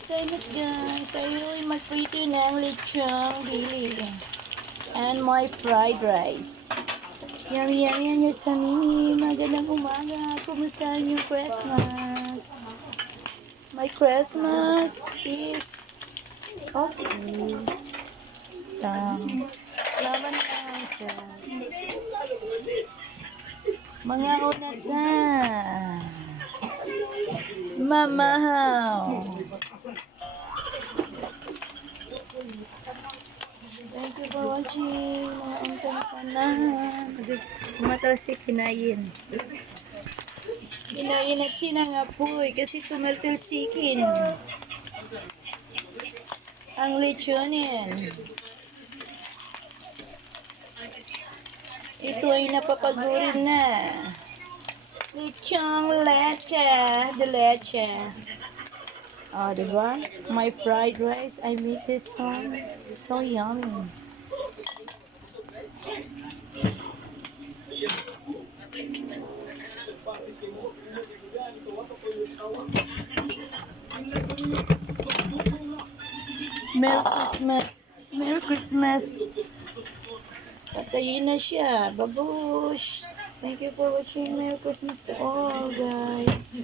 Gozaimasu guys. Tayo ay magprito ng lechong dili. And my fried rice. Yummy, yummy, yan yung sami. Magandang umaga. Kumusta yung Christmas? My Christmas is okay. Laban lang siya. Mga una dyan. Mamahaw. Thank you for watching. Mga untang panahan. Kumatalsik, hinayin. Hinayin at sinangapoy kasi tumaltalsikin. Ang lechonin. Ito ay napapagurin na. Lechong leche. The leche. Oh, diba? My fried rice. I make this one. So yummy. Merry Christmas. Merry Christmas. Patayin na siya. Babush. Thank you for watching. Merry Christmas to all, guys.